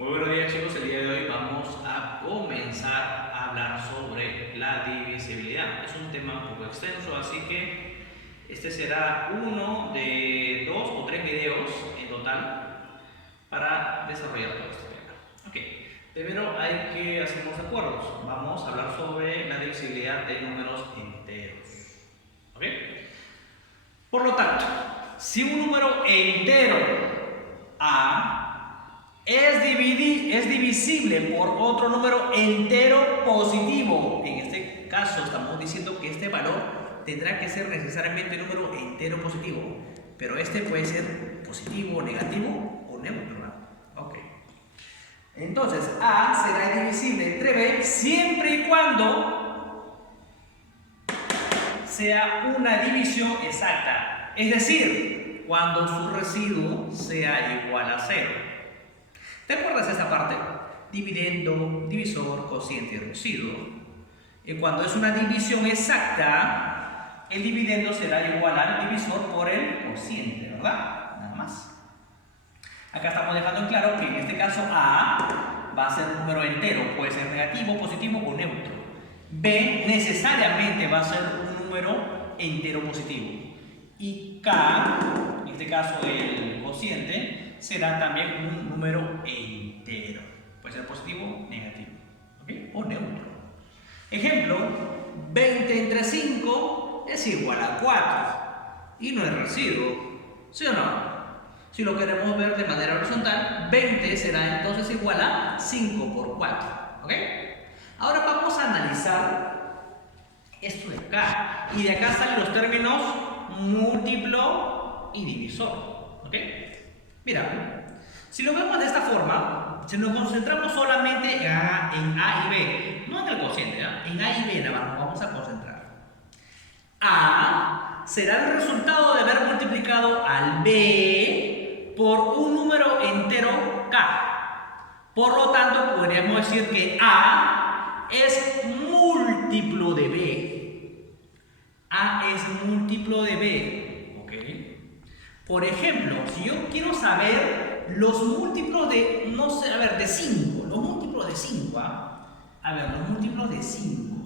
Muy buenos días chicos, el día de hoy vamos a comenzar a hablar sobre la divisibilidad. Es un tema un poco extenso, así que este será uno de 2 o 3 videos en total para desarrollar todo este tema. Ok, primero hay que hacer unos acuerdos. Vamos a hablar sobre la divisibilidad de números enteros. ¿Ok? Por lo tanto, si un número entero A es divisible por otro número entero positivo. En este caso estamos diciendo que este valor tendrá que ser necesariamente un número entero positivo, pero este puede ser positivo, negativo o neutro. Ok. Entonces A será divisible entre B siempre y cuando sea una división exacta, es decir, cuando su residuo sea igual a 0. ¿Te acuerdas de esta parte? Dividendo, divisor, cociente y residuo. Y cuando es una división exacta, el dividendo será igual al divisor por el cociente, ¿verdad? Nada más. Acá estamos dejando en claro que en este caso A va a ser un número entero, puede ser negativo, positivo o neutro. B necesariamente va a ser un número entero positivo. Y K, en este caso el cociente, será también un número entero. Puede ser positivo, negativo, ¿okay? O neutro. Ejemplo, 20 entre 5 es igual a 4 y no es residuo, ¿sí o no? Si lo queremos ver de manera horizontal, 20 será entonces igual a 5 por 4, ¿ok? Ahora vamos a analizar esto de acá, y de acá salen los términos múltiplo y divisor, ¿ok? Mira, si lo vemos de esta forma, si nos concentramos solamente en A y B, no en el cociente, en A y B nada más nos vamos a concentrar. A será el resultado de haber multiplicado al B por un número entero K. Por lo tanto, podríamos decir que A es múltiplo de B. A es múltiplo de B, ¿ok? Por ejemplo, si yo quiero saber los múltiplos de, no sé, a ver, de 5, los múltiplos de 5, a ver, los múltiplos de 5.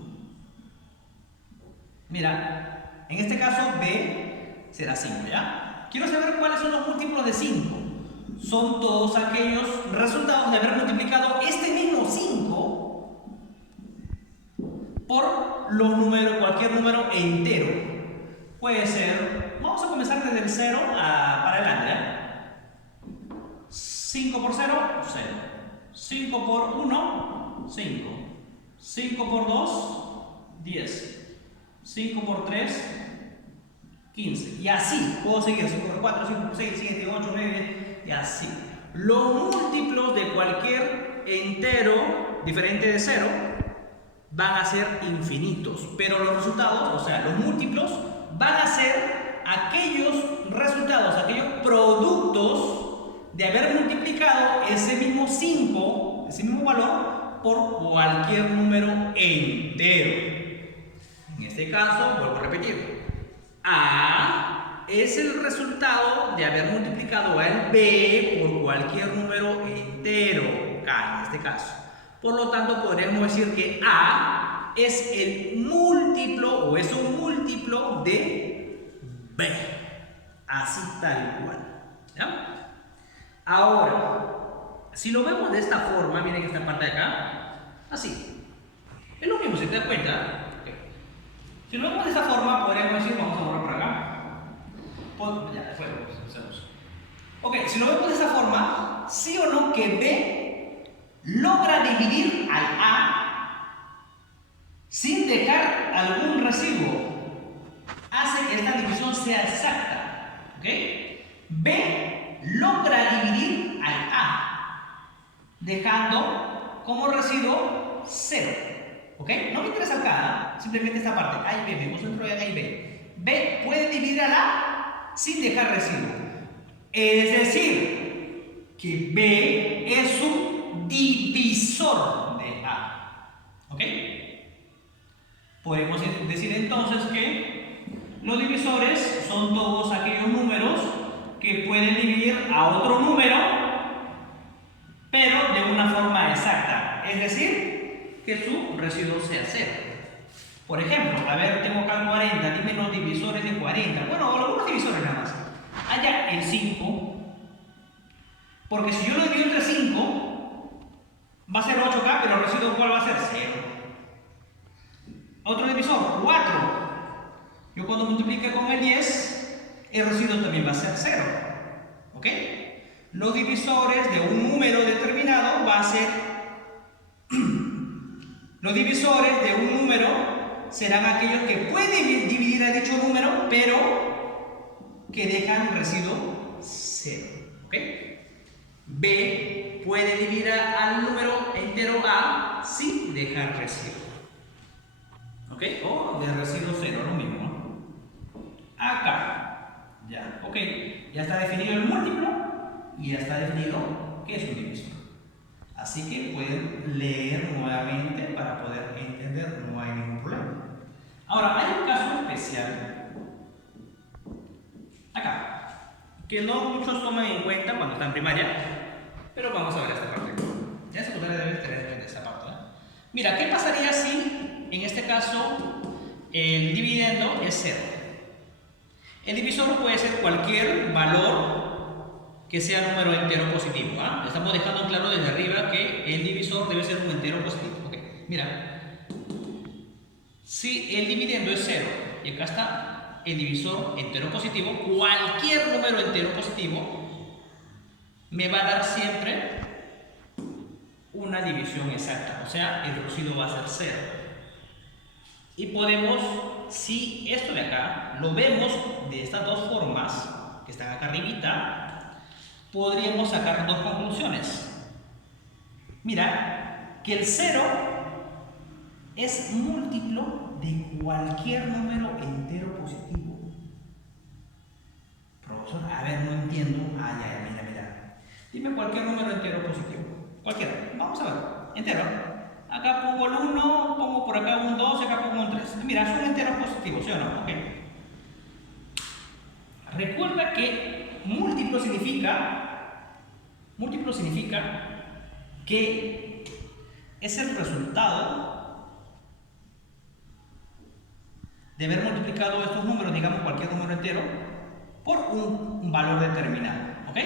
Mira, en este caso B será 5, ¿ya? Quiero saber cuáles son los múltiplos de 5. Son todos aquellos resultados de haber multiplicado este mismo 5 por los números, cualquier número entero. Puede ser, vamos a comenzar desde el 0 para adelante, ¿ya? 5 por 0, 0. 5 por 1, 5. 5 por 2, 10. 5 por 3, 15. Y así, puedo seguir. 5 por 4, 5 por 6, 7, 8, 9, y así. Los múltiplos de cualquier entero diferente de 0 van a ser infinitos. Pero los resultados, o sea, los múltiplos, van a ser aquellos resultados, aquellos productos de haber multiplicado ese mismo 5, ese mismo valor, por cualquier número entero. En este caso, vuelvo a repetir, A es el resultado de haber multiplicado al B por cualquier número entero, K en este caso. Por lo tanto, podríamos decir que A es el múltiplo o es un múltiplo de B. Así tal cual, ¿ya? Ahora, si lo vemos de esta forma, miren esta parte de acá, así. Es lo mismo, si te das cuenta. Si lo vemos de esta forma, podríamos decir, vamos a borrar por acá. Ya, fue, ok, si lo vemos de esta forma, sí o no que B logra dividir al A sin dejar algún residuo. Hace que esta división sea exacta. ¿Ok? B logra dividir al A dejando como residuo 0. ¿Ok? No me interesa acá, simplemente esta parte. A y B, me concentro en A y B. B puede dividir al A sin dejar residuo. Es decir, que B es un divisor de A. ¿Ok? Podemos decir entonces que los divisores son todos aquellos números que pueden dividir a otro número, pero de es decir, que su residuo sea 0. Por ejemplo, a ver, tengo acá el 40, dime los divisores de 40. Bueno, algunos divisores nada más. Allá el 5, porque si yo lo divido entre 5, va a ser 8K, pero el residuo ¿cuál va a ser? 0. Otro divisor, 4. Yo cuando multiplique con el 10, el residuo también va a ser 0. ¿Ok? Los divisores de un número determinado va a ser... Los divisores de un número serán aquellos que pueden dividir a dicho número, pero que dejan residuo 0. ¿Ok? B puede dividir al número entero A sin dejar residuo. ¿Ok? O de residuo 0, lo mismo, ¿no? Acá. Ya, ok. Ya está definido el múltiplo y ya está definido qué es un divisor. Así que pueden leer nuevamente para poder entender, no hay ningún problema. Ahora, hay un caso especial acá, que no muchos toman en cuenta cuando están en primaria, pero vamos a ver esta parte. Ya en secundaria debes tener en cuenta esta parte, ¿eh? Mira, ¿qué pasaría si en este caso el dividendo es 0? El divisor puede ser cualquier valor que sea número entero positivo. Estamos dejando claro desde arriba que el divisor debe ser un entero positivo. Okay. Mira, si el dividendo es 0 y acá está el divisor entero positivo, cualquier número entero positivo me va a dar siempre una división exacta, o sea, el residuo va a ser 0. Y podemos, si esto de acá lo vemos de estas dos formas que están acá arribita, podríamos sacar dos conclusiones. Mira, que el 0 es múltiplo de cualquier número entero positivo. Profesor, a ver, no entiendo. Ah, ya, mira. Dime cualquier número entero positivo. Cualquiera. Vamos a ver. Entero. Acá pongo el 1, pongo por acá un 2 y acá pongo un 3. Mira, son enteros positivos, ¿sí o no? Okay. Recuerda que múltiplo significa que es el resultado de haber multiplicado estos números, digamos cualquier número entero, por un valor determinado. ¿Ok?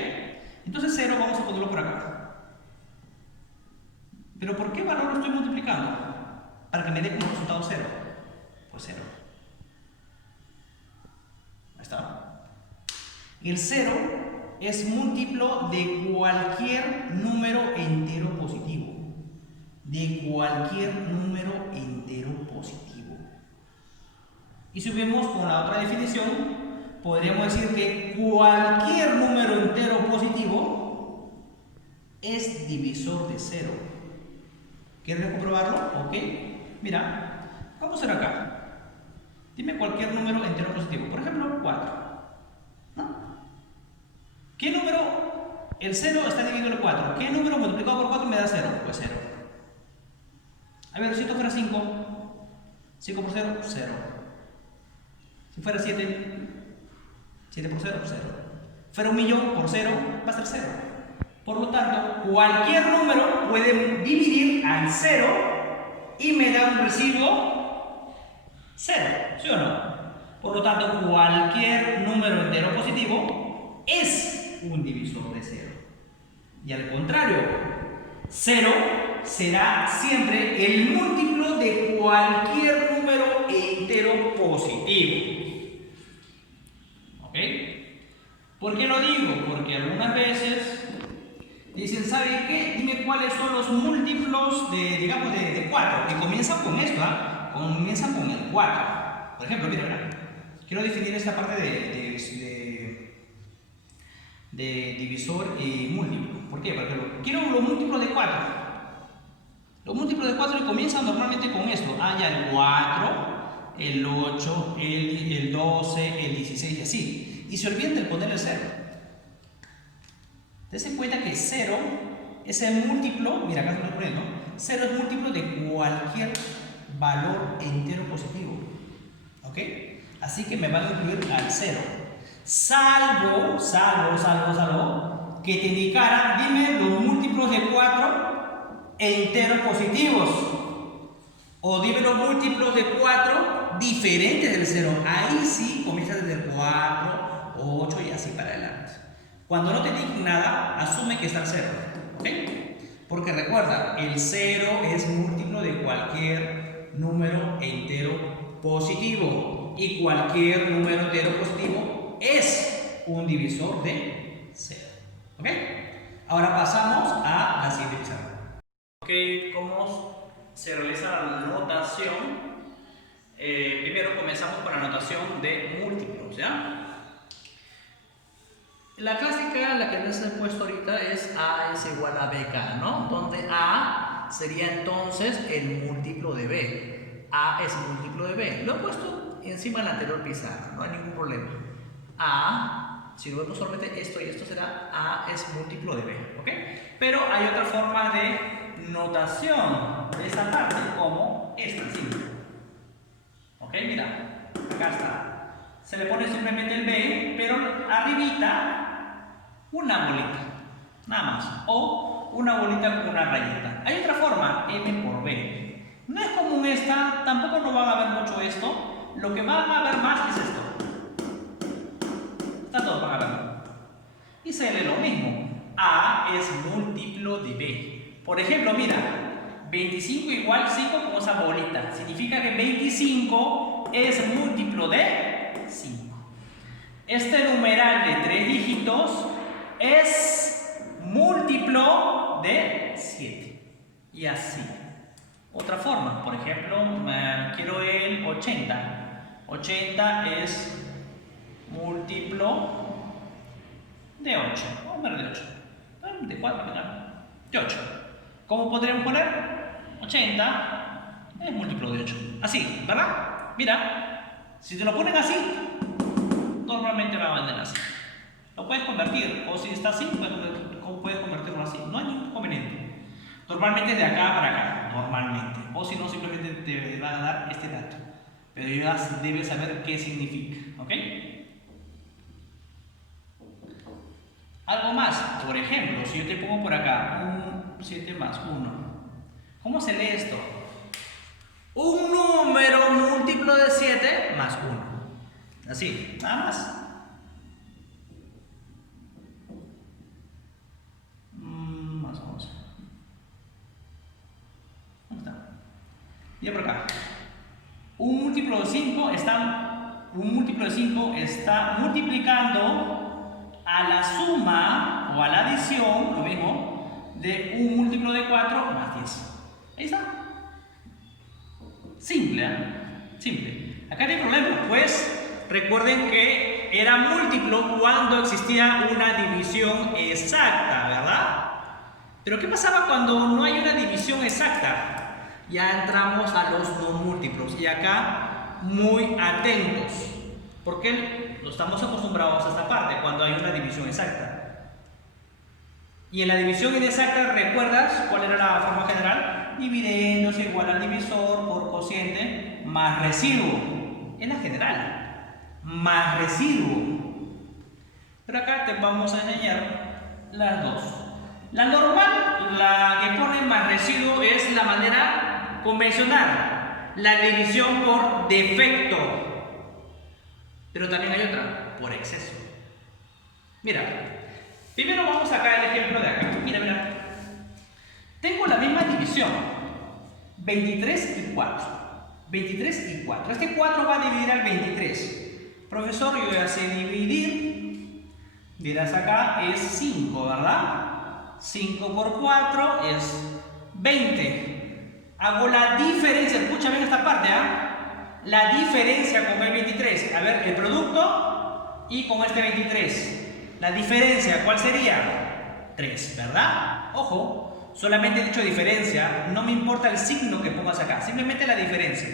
Entonces 0 vamos a ponerlo por acá. ¿Pero por qué valor lo estoy multiplicando? Para que me dé como resultado 0. Pues 0. Ahí está. El 0 es múltiplo de cualquier número entero positivo. De cualquier número entero positivo. Y si vemos con la otra definición, podríamos decir que cualquier número entero positivo es divisor de 0. ¿Quieres comprobarlo? Ok. Mira, vamos a hacer acá. Dime cualquier número entero positivo. Por ejemplo, 4. ¿No? ¿Qué número? El 0 está dividido en 4. ¿Qué número multiplicado por 4 me da 0? Pues 0. A ver, si esto fuera 5. 5 por 0, 0. Si fuera 7. 7 por 0, 0. Fuera 1.000.000 por 0, va a ser 0. Por lo tanto, cualquier número puede dividir al 0 y me da un residuo 0, ¿sí o no? Por lo tanto, cualquier número entero positivo es un divisor de 0. Y al contrario, 0 será siempre el múltiplo de cualquier número entero positivo. ¿Ok? ¿Por qué lo digo? Porque algunas veces dicen, ¿sabe qué? Dime cuáles son los múltiplos digamos, de 4. Y comienzan con esto, comienzan con el 4. Por ejemplo, mira, quiero definir esta parte de divisor y múltiplo. ¿Por qué? Porque quiero los múltiplos de 4. Los múltiplos de 4 comienzan normalmente con esto. Ya el 4, el 8, el 12, el 16 y así. Y se olviden de poner el 0. Dense cuenta que 0 es el múltiplo, mira acá se lo estoy poniendo, 0 es múltiplo de cualquier valor entero positivo. ¿Ok? Así que me van a incluir al 0. Salvo que te indicara, dime los múltiplos de 4 enteros positivos. O dime los múltiplos de 4 diferentes del 0. Ahí sí comienza desde el 4, 8 y así para adelante. Cuando no te digan nada, asume que está el 0. ¿Ok? Porque recuerda, el 0 es múltiplo de cualquier número entero positivo. Y cualquier número entero positivo es un divisor de 0. ¿Ok? Ahora pasamos a la siguiente pizarra. Ok, ¿cómo se realiza la notación? Primero comenzamos con la notación de múltiplos, ¿ya? La clásica, la que les he puesto ahorita, es A es igual a BK, ¿no? Donde A sería entonces el múltiplo de B. A es múltiplo de B. Lo he puesto encima de la anterior pizarra, no hay ningún problema. A, si lo vemos solamente esto y esto será A es múltiplo de B, ¿ok? Pero hay otra forma de notación de esta parte como esta, ¿sí? ¿Ok? Mira, acá está. Se le pone simplemente el B, pero arribita una bolita, nada más, o una bolita con una rayita. Hay otra forma, M por B. No es común esta, tampoco no van a ver mucho esto. Lo que van a ver más es esto. Está todo van a ver. Y se lee lo mismo. A es múltiplo de B. Por ejemplo, mira, 25 igual 5 con esa bolita. Significa que 25 es múltiplo de 5. Este numeral de 3 dígitos es múltiplo de 7. Y así. Otra forma, por ejemplo, quiero el 80. 80 es múltiplo de 8. Vamos a ver de 8. De 4, de 8. ¿Cómo podríamos poner? 80 es múltiplo de 8. Así, ¿verdad? Mira, si te lo ponen así, normalmente va a vender así. Lo puedes convertir, o si está así, puedes convertirlo así. No hay ningún inconveniente. Normalmente es de acá para acá, normalmente. O si no, simplemente te va a dar este dato. Pero ya debes saber qué significa, ¿ok? Algo más, por ejemplo, si yo te pongo por acá un 7 más 1. ¿Cómo se lee esto? Un número múltiplo de 7 más 1. Así, nada más. Más 11. ¿Dónde está? Y por acá. Un múltiplo de 5 está multiplicando a la suma o a la adición, lo mismo, de un múltiplo de 4 más 10. Ahí está. Simple, ¿eh? Simple. Acá no hay problema, pues recuerden que era múltiplo cuando existía una división exacta, ¿verdad? Pero ¿qué pasaba cuando no hay una división exacta? Ya entramos a los no múltiplos y acá muy atentos, porque no estamos acostumbrados a esta parte cuando hay una división exacta. Y en la división inexacta, ¿recuerdas cuál era la forma general? Dividendo es igual al divisor por cociente más residuo. Es la general. Más residuo. Pero acá te vamos a enseñar las dos. La normal, la que pone más residuo, es la manera convencional. La división por defecto. Pero también hay otra, por exceso. Mira, primero vamos a sacar el ejemplo de acá. Mira, mira. Tengo la misma división. 23 y 4. 23 y 4. Este 4 va a dividir al 23. Profesor, yo ya sé dividir. Dirás acá es 5, ¿verdad? 5 por 4 es 20. Hago la diferencia. Escucha bien esta parte, ¿ah? La diferencia con el 23. A ver, el producto y con este 23. La diferencia, ¿cuál sería? 3, ¿verdad? Ojo, solamente he dicho diferencia. No me importa el signo que pongas acá. Simplemente la diferencia.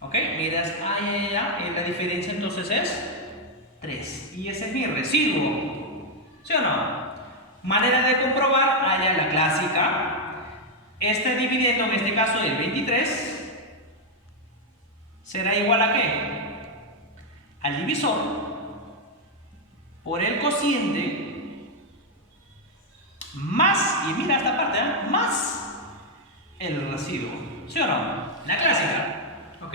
¿Ok? Miras, la diferencia entonces es 3. Y ese es mi residuo. ¿Sí o no? Manera de comprobar, allá la clásica. Este dividiendo, en este caso, el 23. ¿Será igual a qué? Al divisor por el cociente más, y mira esta parte, más el residuo. ¿Sí o no? La clásica. Ok.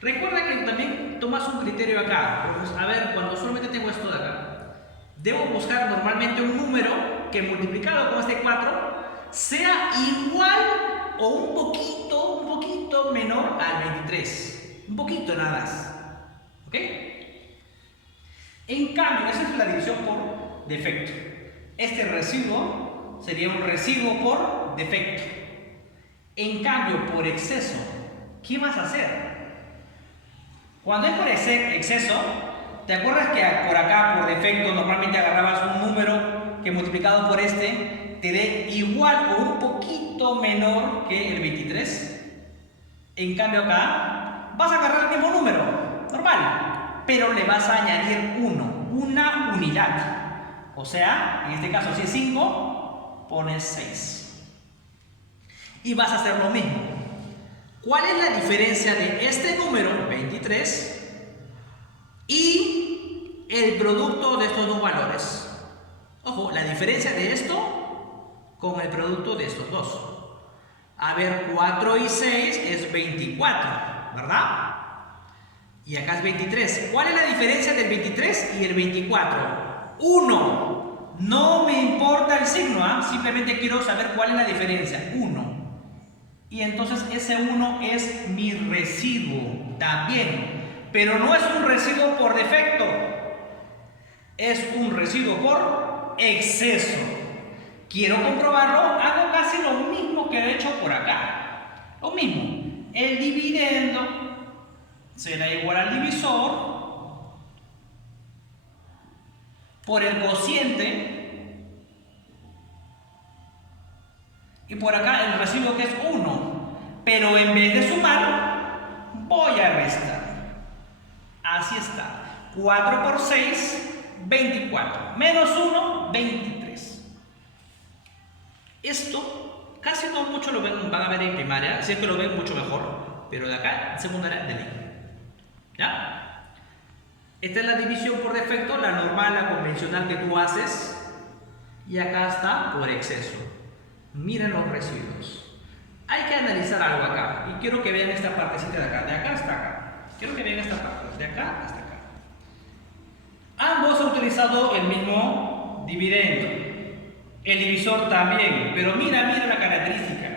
Recuerda que también tomas un criterio acá. Pues, a ver, cuando solamente tengo esto de acá, debo buscar normalmente un número que multiplicado con este 4 sea igual o un poquito menor al 23. Un poquito nada más. ¿Ok? En cambio, esa es la división por defecto. Este residuo sería un residuo por defecto. En cambio, por exceso, ¿qué vas a hacer? Cuando es por exceso, ¿te acuerdas que por acá, por defecto, normalmente agarrabas un número que multiplicado por este te dé igual o un poquito menor que el 23? En cambio acá, vas a agarrar el mismo número, normal, pero le vas a añadir 1, una unidad. O sea, en este caso si es 5, pones 6. Y vas a hacer lo mismo. ¿Cuál es la diferencia de este número, 23, y el producto de estos dos valores? Ojo, la diferencia de esto con el producto de estos dos. A ver, 4 y 6 es 24, ¿verdad? Y acá es 23. ¿Cuál es la diferencia del 23 y el 24? 1. No me importa el signo, ¿eh? Simplemente quiero saber cuál es la diferencia. 1. Y entonces ese 1 es mi residuo también. Pero no es un residuo por defecto. Es un residuo por exceso. Quiero comprobarlo, hago casi lo mismo que he hecho por acá. Lo mismo. El dividendo será igual al divisor por el cociente. Y por acá el residuo que es 1. Pero en vez de sumar, voy a restar. Así está. 4 por 6, 24. Menos 1, 23. Esto casi no mucho lo van a ver en primaria. Si es que lo ven mucho mejor. Pero de acá, en secundaria, de ley. ¿Ya? Esta es la división por defecto, la normal, la convencional que tú haces. Y acá está por exceso. Miren los residuos. Hay que analizar algo acá. Y quiero que vean esta partecita de acá. De acá hasta acá. Quiero que vean esta parte. De acá hasta acá. Ambos han utilizado el mismo dividendo. El divisor también. Pero mira la característica.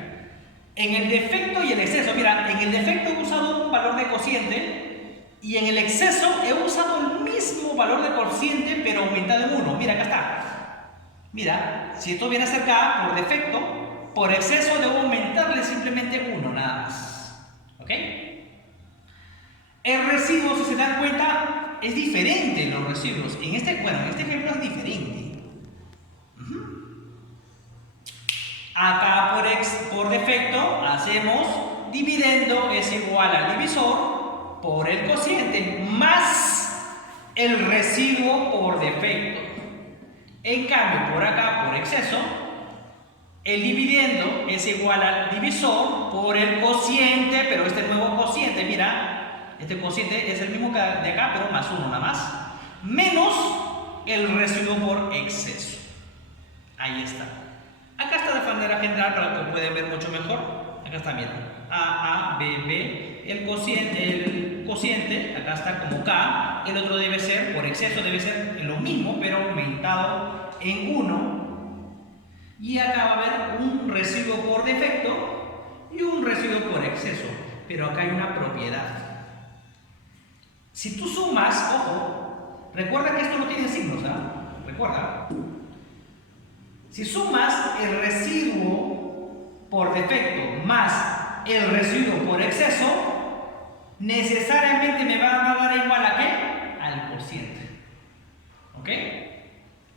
En el defecto y el exceso. Mira, en el defecto he usado un valor de cociente. Y en el exceso he usado el mismo valor de cociente, pero aumentado en 1. Mira, acá está. Mira, si esto viene a ser acá por defecto, por exceso debo aumentarle simplemente 1, nada más. ¿Ok? El residuo, si se dan cuenta, es diferente los residuos. En este ejemplo es diferente. Acá por defecto hacemos dividendo es igual al divisor por el cociente más el residuo por defecto. En cambio, por acá, por exceso, el dividendo es igual al divisor por el cociente, pero este nuevo cociente, mira, este cociente es el mismo que de acá, pero más 1 nada más, menos el residuo por exceso. Ahí está. Acá está de manera general para que puedan ver mucho mejor. Acá está, mira, A, B, B, el cociente, acá está como K, el otro debe ser, por exceso debe ser lo mismo, pero aumentado en 1. Y acá va a haber un residuo por defecto y un residuo por exceso. Pero acá hay una propiedad. Si tú sumas, ojo, recuerda que esto no tiene signos, ¿ah? Recuerda. Si sumas el residuo por defecto más el residuo por exceso, necesariamente me va a dar igual a ¿qué? Al cociente. ¿Ok?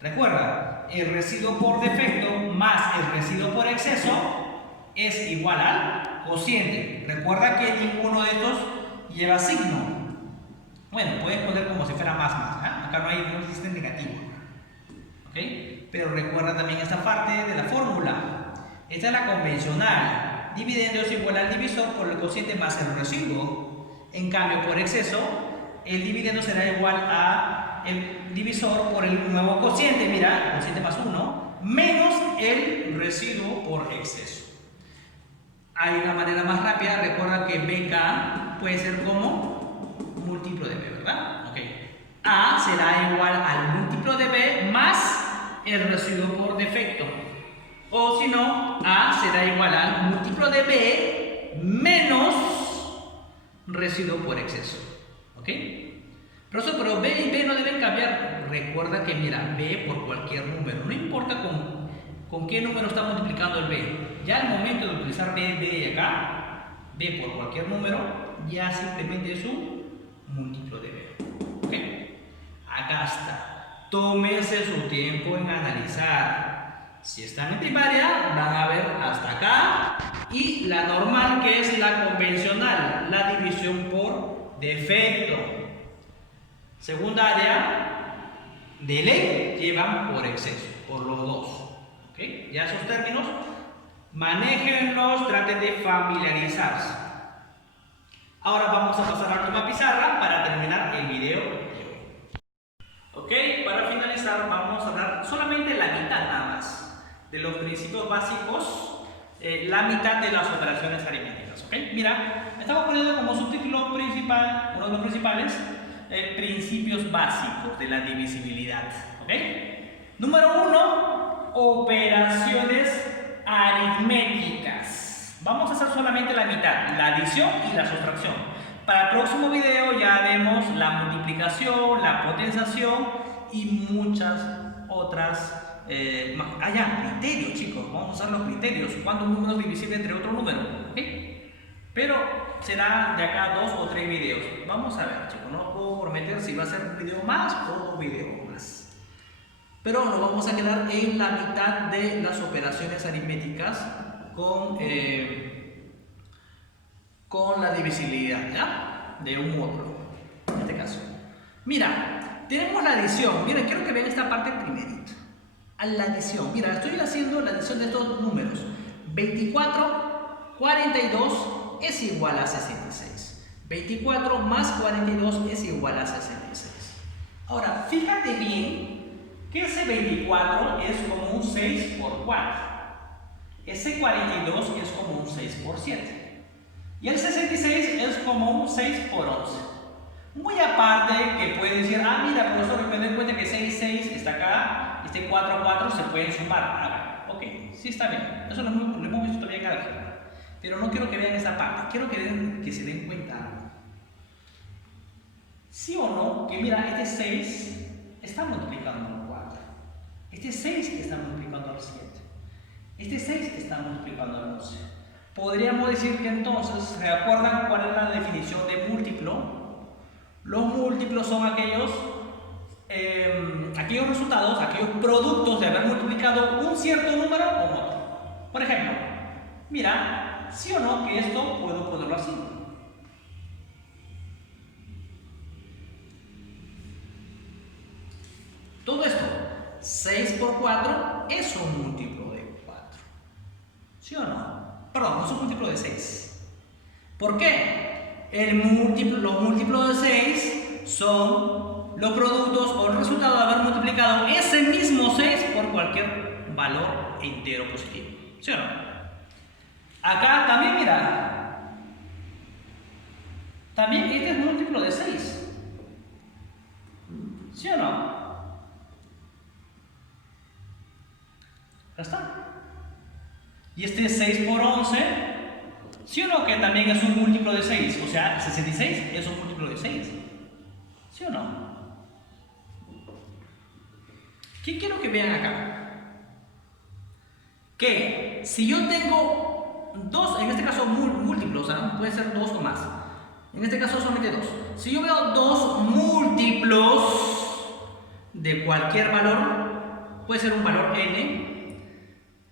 Recuerda, el residuo por defecto más el residuo por exceso es igual al cociente. Recuerda que ninguno de estos lleva signo. Bueno, puedes poner como si fuera más. ¿Eh? Acá no existe negativo. ¿Ok? Pero recuerda también esta parte de la fórmula. Esta es la convencional. Dividendo es igual al divisor por el cociente más el residuo. En cambio, por exceso, el dividendo será igual a el divisor por el nuevo cociente. Mira, cociente más 1, menos el residuo por exceso. hay una manera más rápida. Recuerda que BK puede ser como múltiplo de B, ¿verdad? Ok. A será igual al múltiplo de B más el residuo por defecto. O si no, A será igual al múltiplo de B menos residuo por exceso. ¿Ok? Pero B y B no deben cambiar. Recuerda que, mira, B por cualquier número. No importa con qué número está multiplicando el B. Ya al momento de utilizar B y acá, B por cualquier número, ya simplemente es un múltiplo de B. ¿Ok? Acá está. Tómense su tiempo en analizar. Si están en primaria, van a ver hasta acá. Y la normal, que es la convencional, la división por defecto. Secundaria, de ley, llevan por exceso, por los dos. ¿Okay? Ya esos términos, manéjenlos, traten de familiarizarse. Ahora vamos a pasar a la última pizarra para terminar el video de hoy. Ok, para finalizar vamos a dar solamente la mitad nada más de los principios básicos, la mitad de las operaciones aritméticas. ¿Ok? Mira, estamos poniendo como subtítulo principal, uno de los principales, principios básicos de la divisibilidad. ¿Ok? Número 1, operaciones aritméticas. Vamos a hacer solamente la mitad, la adición y la sustracción. Para el próximo video ya haremos la multiplicación, la potenciación y muchas otras. Criterios, chicos. Vamos a usar los criterios. ¿Cuántos números divisibles entre otro número? ¿Okay? Pero será de acá 2 o 3 videos. Vamos a ver, chicos. No puedo prometer si va a ser un video más o un video más. Pero nos vamos a quedar en la mitad de las operaciones aritméticas con la divisibilidad, ¿ya? De un módulo, en este caso. Mira, tenemos la adición. Miren, quiero que vean esta parte primerita. A la adición. Mira, estoy haciendo la adición de estos números. 24, 42 es igual a 66. 24 más 42 es igual a 66. Ahora, fíjate bien que ese 24 es como un 6 por 4. Ese 42 es como un 6 por 7. Y el 66 es como un 6 por 11. Muy aparte que puede decir, mira, profesor, me doy cuenta que 6, 6 está acá, este 4, 4 se pueden sumar. Ok, sí está bien. Eso lo hemos visto todavía en álgebra. Pero no quiero que vean esa parte, quiero que se den cuenta algo. ¿Sí o no? Que mira, este 6 está multiplicando al 4. Este 6 está multiplicando al 7. Este 6 está multiplicando al 11. Podríamos decir que entonces, ¿se acuerdan cuál es la definición de múltiplo? Los múltiplos son aquellos resultados, aquellos productos de haber multiplicado un cierto número con otro. Por ejemplo, mira, ¿sí o no que esto puedo ponerlo así? Todo esto, 6 por 4 es un múltiplo de 4. ¿Sí o no? Perdón, no es un múltiplo de 6. ¿Por qué? Los múltiplos de 6 son los productos o el resultado de haber multiplicado ese mismo 6 por cualquier valor entero positivo. ¿Sí o no? Acá también, mira. También este es múltiplo de 6. ¿Sí o no? Ya está. Y este es 6 por 11. ¿Sí o no que también es un múltiplo de 6? O sea, 66 es un múltiplo de 6. ¿Sí o no? ¿Qué quiero que vean acá? Que si yo tengo dos, en este caso múltiplos, puede ser 2 o más. En este caso solamente 2. Si yo veo dos múltiplos de cualquier valor, puede ser un valor n,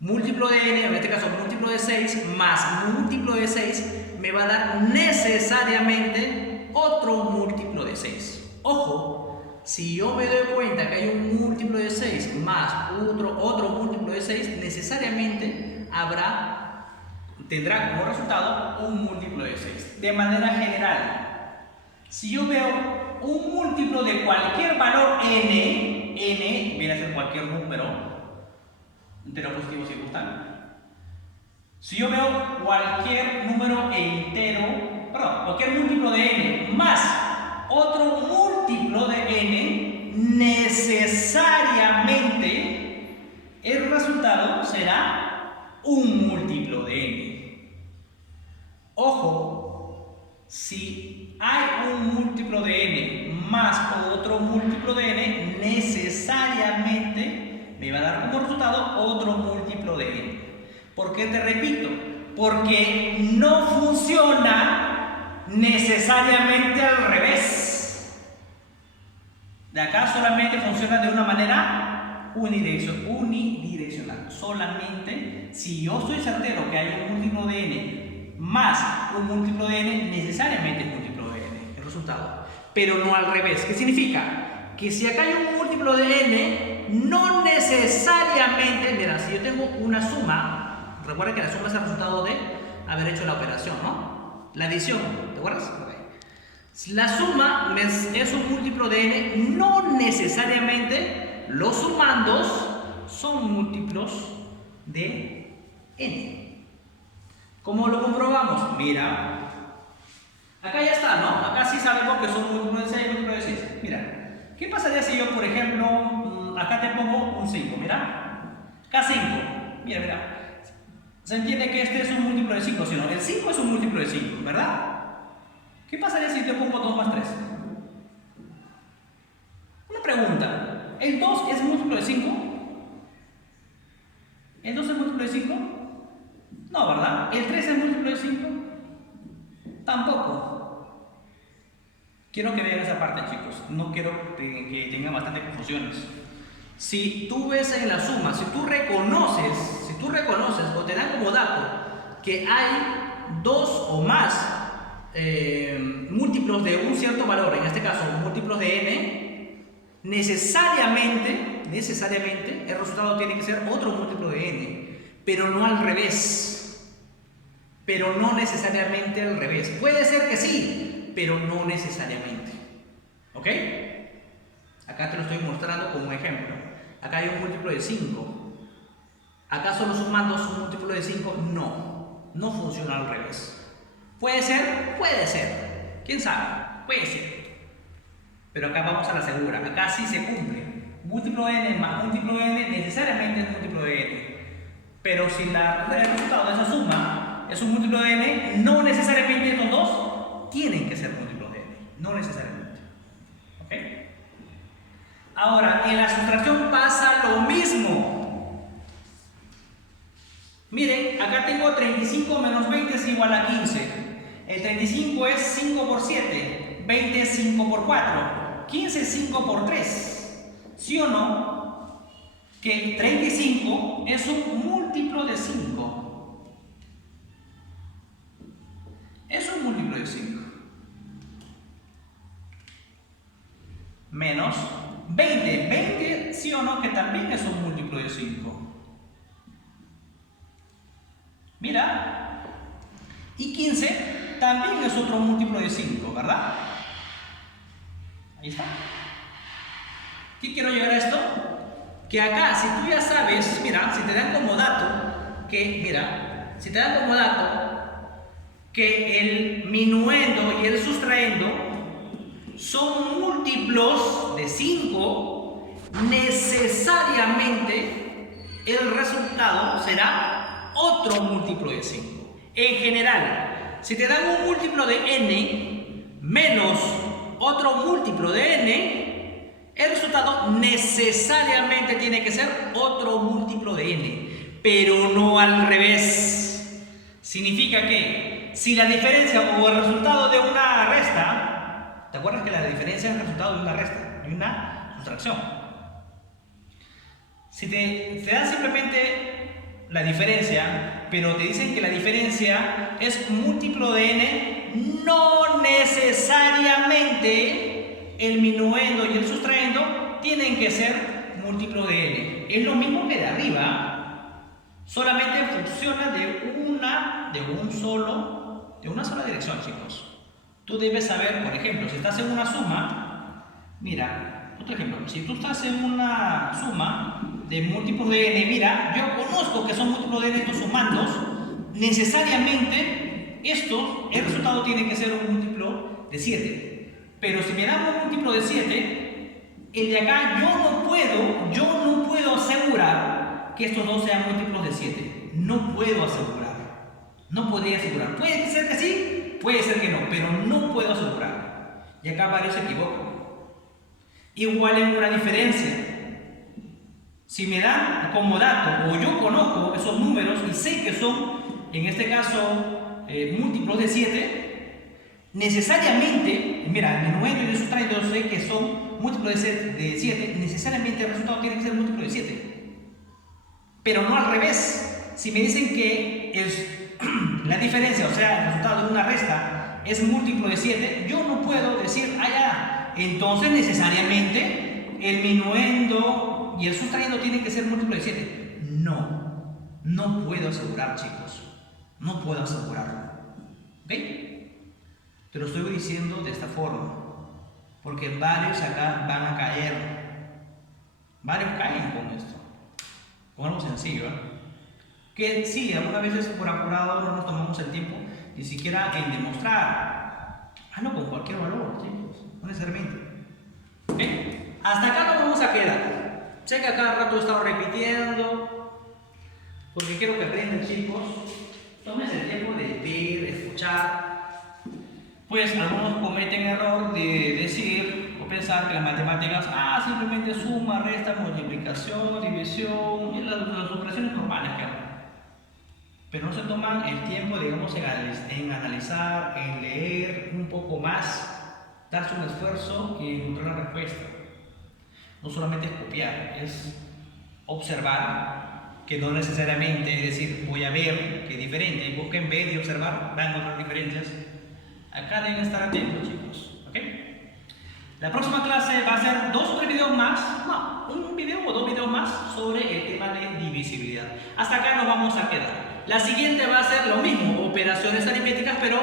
múltiplo de n, en este caso múltiplo de 6 más múltiplo de 6, me va a dar necesariamente otro múltiplo de 6. Ojo, si yo me doy cuenta que hay un múltiplo de 6 más otro múltiplo de 6, necesariamente tendrá como resultado un múltiplo de 6. De manera general, si yo veo un múltiplo de cualquier valor n viene a ser cualquier número entero positivo circunstante. Si yo veo cualquier número entero, perdón, cualquier múltiplo de n más otro múltiplo de n, necesariamente el resultado será un múltiplo de n. Ojo, si hay un múltiplo de n más otro múltiplo de n, necesariamente me va a dar como resultado otro múltiplo de n. ¿Por qué te repito? Porque no funciona necesariamente al revés. De acá solamente funciona de una manera unidireccional. Solamente si yo estoy certero que hay un múltiplo de n más un múltiplo de n, necesariamente es múltiplo de n el resultado. Pero no al revés. ¿Qué significa? Que si acá hay un múltiplo de n, no necesariamente, mira, si yo tengo una suma, recuerda que la suma es el resultado de haber hecho la operación, ¿no? La adición, ¿te acuerdas? Okay. La suma es un múltiplo de n, no necesariamente los sumandos son múltiplos de n. ¿Cómo lo comprobamos? Mira, acá ya está, ¿no? Acá sí sabemos que son múltiplos de 6 y múltiplos de 6. Mira, ¿qué pasaría si yo, por ejemplo, acá te pongo un 5? Mira, K5. Mira. Se entiende que este es un múltiplo de 5, ¿sí no? El 5 es un múltiplo de 5, ¿verdad? ¿Qué pasaría si te pongo 2 más 3? Una pregunta. ¿El 2 es múltiplo de 5? ¿El 2 es múltiplo de 5? No, ¿verdad? ¿El 3 es múltiplo de 5? Tampoco. Quiero que vean esa parte, chicos. No quiero que tengan bastante confusiones. Si tú ves en la suma, si tú reconoces o te dan como dato que hay dos o más múltiplos de un cierto valor, en este caso múltiplos de n, necesariamente el resultado tiene que ser otro múltiplo de n, pero no al revés. Pero no necesariamente al revés. Puede ser que sí, pero no necesariamente. ¿Ok? Acá te lo estoy mostrando como un ejemplo. Acá hay un múltiplo de 5. ¿Acaso los sumandos son un múltiplo de 5? No. No funciona al revés. ¿Puede ser? Puede ser. ¿Quién sabe? Puede ser. Pero acá vamos a la segura. Acá sí se cumple. Múltiplo de n más múltiplo de n necesariamente es múltiplo de n. Pero si el resultado de esa suma es un múltiplo de n, no necesariamente estos dos tienen que ser múltiplos de n. No necesariamente. ¿Ok? Ahora, en la sustracción pasa lo mismo. Miren, acá tengo 35 menos 20 es igual a 15. El 35 es 5 por 7. 20 es 5 por 4. 15 es 5 por 3. ¿Sí o no? Que 35 es un múltiplo de 5. Es un múltiplo de 5. Menos 20. 20, ¿sí o no? Que también es un múltiplo de 5. Mira. Y 15 también es otro múltiplo de 5, ¿verdad? Ahí está. ¿Qué quiero llegar a esto? Que acá, si tú ya sabes, mira, si te dan como dato que el minuendo y el sustraendo son múltiplos de 5, necesariamente el resultado será otro múltiplo de 5. En general, si te dan un múltiplo de n menos otro múltiplo de n, el resultado necesariamente tiene que ser otro múltiplo de n, pero no al revés. Significa que si la diferencia o el resultado de una resta, ¿te acuerdas que la diferencia es el resultado de una resta, de una sustracción? Si te dan simplemente la diferencia, pero te dicen que la diferencia es múltiplo de n, no necesariamente el minuendo y el sustraendo tienen que ser múltiplo de n. Es lo mismo que de arriba, solamente funciona de una sola dirección, chicos. Tú debes saber, por ejemplo, si estás en una suma, mira, otro ejemplo, si tú estás en una suma de múltiplos de n, mira, yo conozco que son múltiplos de n estos sumandos, necesariamente el resultado tiene que ser un múltiplo de 7. Pero si me dan un múltiplo de 7, el de acá yo no puedo asegurar que estos dos sean múltiplos de 7. No puedo asegurar. No podría asegurar. Puede ser que sí, puede ser que no, pero no puedo asegurar. Y acá varios se equivocan. Igual en una diferencia. Si me dan como dato, o yo conozco esos números y sé que son, en este caso, múltiplos de 7, necesariamente, mira, el minuendo y el sustraído sé que son múltiplos de 7, necesariamente el resultado tiene que ser múltiplo de 7. Pero no al revés. Si me dicen que la diferencia, o sea, el resultado de una resta es múltiplo de 7, yo no puedo decir, entonces necesariamente el minuendo y el sustraído tienen que ser múltiplo de 7. No puedo asegurar, chicos. No puedo asegurarlo. ¿Ok? Te lo estoy diciendo de esta forma. Porque varios acá van a caer. Varios caen con esto. Con algo sencillo, ¿eh? Que sí, algunas veces por apurado no nos tomamos el tiempo ni siquiera en demostrar. No con cualquier valor, chicos. No necesariamente. ¿Ok? Hasta acá nos vamos a quedar. Sé que a cada rato he estado repitiendo, porque quiero que aprendan, chicos. Tómense el tiempo de ver, de escuchar. Pues algunos cometen error de decir o pensar que las matemáticas, simplemente suma, resta, multiplicación, división, y las operaciones normales que hagan. Pero no se toman el tiempo, digamos, en analizar, en leer un poco más, darse un esfuerzo y encontrar la respuesta. No solamente es copiar, es observar, que no necesariamente es decir, voy a ver que es diferente. Busquen ver y observar, van a encontrar diferencias. Acá deben estar atentos, chicos. ¿Ok? La próxima clase va a ser un video o dos videos más sobre el tema de divisibilidad. Hasta acá nos vamos a quedar. La siguiente va a ser lo mismo, operaciones aritméticas, pero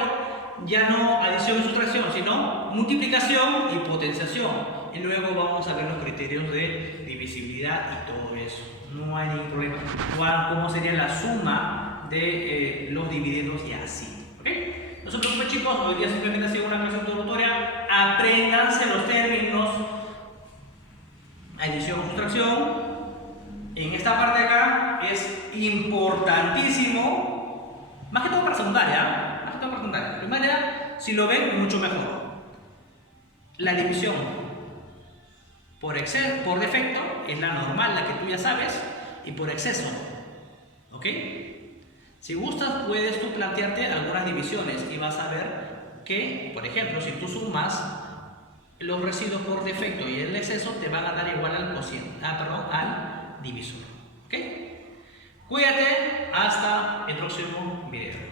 ya no adición y sustracción, sino multiplicación y potenciación. Y luego vamos a ver los criterios de divisibilidad y todo eso. No hay ningún problema. Igual cómo sería la suma de los dividendos y así. ¿Ok? No se preocupen, chicos, hoy día simplemente ha sido una clase introductoria. Apréndanse los términos adición o sustracción. En esta parte de acá es importantísimo, más que todo para secundaria, primaria, si lo ven, mucho mejor. La división por defecto es la normal, la que tú ya sabes, y por exceso. ¿Ok? Si gustas, puedes tú plantearte algunas divisiones y vas a ver que, por ejemplo, si tú sumas los residuos por defecto y el exceso, te van a dar igual al cociente, al divisor. ¿Ok? Cuídate, hasta el próximo video.